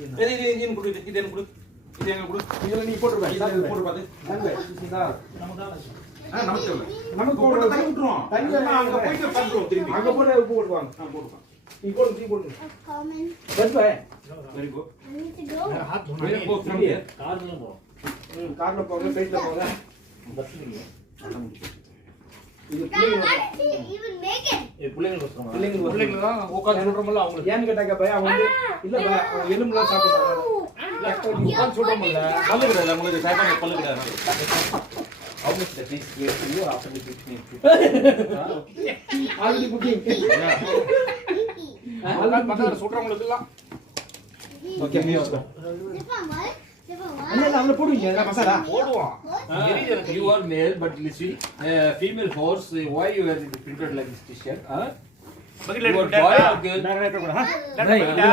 இது குடு இது என்ன குடு இது எங்க குடு இதெல்லாம் நீ போட்டு பாரு இத போட்டு பாரு அங்க இதுதா நமக்கு நமக்கு போட்டு தண்ணி விட்டுறோம் தண்ணி அங்க போயிட்டு பண்றோம் திருப்பி அங்க போட்டு உப்பு போடுவாங்க போடுவாங்க நீ போடு பஸ் பை வெரி குட் हाथ धोना है वो फ्रॉम हियर कार में போங்க பேட்ல போங்க பஸ் இல்ல இது பிள்ளைங்க பிள்ளைங்க தான் உட்கார்ந்து சொல்றோம்ல அவங்க ஏன் கேட்டாக்க பை அவங்க இல்ல பை அவங்க எலும்புலாம் சாப்பிடுறாங்க இல்ல உட்கார்ந்து சொல்றோம்ல பல்லு கிடையாது உங்களுக்கு சாப்பிட பல்லு கிடையாது How much that is here to you after the cooking? Already cooking. Already பக்கத்துல சொல்றவங்களுக்கு எல்லாம் ஓகே மீ ஓகே அண்ணா அவள போடுவீங்க மசாலா போடுவோம் You are male but listen female horse why you wear the printed like this t-shirt பக்கத்துல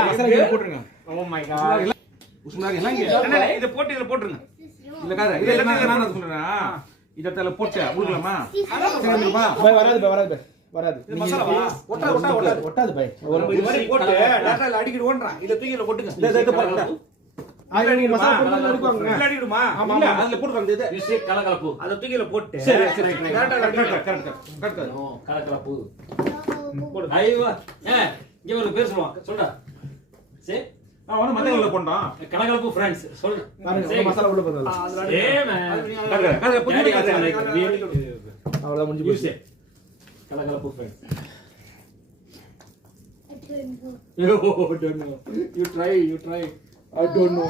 மசாலா போடுங்க Oh my god உஸ்மா எல்லாம் அண்ணா இத போட்டு இதல போட்டுருங்க இல்ல கார இத எல்லாம் நான் சொல்றேன் இதத்தல போட்டு உடுங்கலாமா சரிமா பை வராது இது மசாலாவா ஒட்டாது பை ஒரு மாதிரி போட்டு டாட்டால அடிக்கிட்டு ஓடுறான் இத தூக்கில கொட்டுங்க இத பாருங்க ஆனா நீங்க மசாலா போட்டு அடிப்பாங்க இல்ல அடிடுமா இல்ல அதுல போடுங்க இது விஷே கலகலப்பு அத தூக்கில போட்டு சரி டாட்டால அடிங்க கரெக்ட் ஓ கலகலப்பு போடு ஐவா இங்க ஒரு பேர் சொல்றா சரி அவன மத்தல போடுறா கலகலப்பு फ्रेंड्स சொல்லு மசாலா உள்ள போடுறா ஏ மேன் கரெக்ட் புரியுது அவள முடிஞ்சு போச்சு கலகலப்பு friends I don't know you try I don't know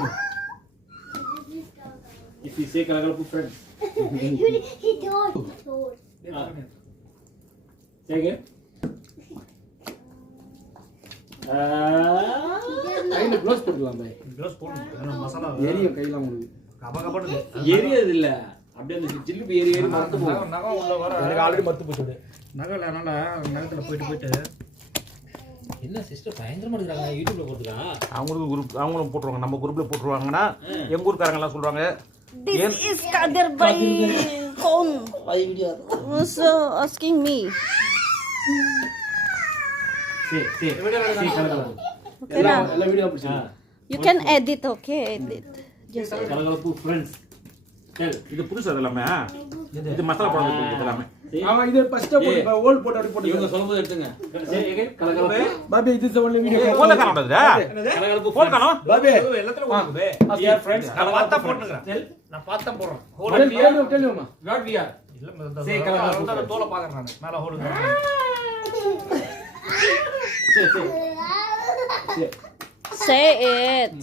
if you say kalagalapu friends he don't say again கையில க்ளோஸ் போட்டுலாம் பை க்ளோஸ் போடு மசாலா ஏரியா கையில உங்களுக்கு கபகபடுது ஏரியது இல்ல அப்படியே அந்த ஜில்லுபி ஏரி மறந்து போகும் நகம் உள்ள வர எனக்கு ஆல்ரெடி மறந்து போச்சு நகல அதனால நகத்துல போயிட்டு என்ன சிஸ்டர் பயங்கரமா இருக்காங்க யூடியூப்ல போட்டுறா அவங்களுக்கு குரூப் அவங்களும் போட்டுருவாங்க நம்ம குரூப்ல போட்டுருவாங்கனா எங்க ஊர்க்காரங்க எல்லாம் சொல்றாங்க This is Kadir bhai phone भाई video was asking me see எல்லா வீடியோ பிடிச்சா you can edit okay edit just கலகலப்பு फ्रेंड्स இது புதுசா இதெல்லாம் இது மசாலா போடுறது இதெல்லாம் ஆமா இது ஃபர்ஸ்ட் போடு ஓல்ட் போட்டு அப்படி போடு இவங்க சொல்லும்போது எடுத்துங்க சரி கலகலப்பு பாபி இது ஒன்லி வீடியோ போல காணோடா கலகலப்பு போல் காணோ பாபி எல்லாத்துல போடுங்க பே டியர் फ्रेंड्स நான் பார்த்தா போட்டுறேன் நான் பார்த்தா போடுறேன் ஹோல் டெல்லுமா வாட் வி ஆர் இல்ல சரி கலகலப்பு தோல பாக்குறேன் நான் மேல ஹோல் சரி say it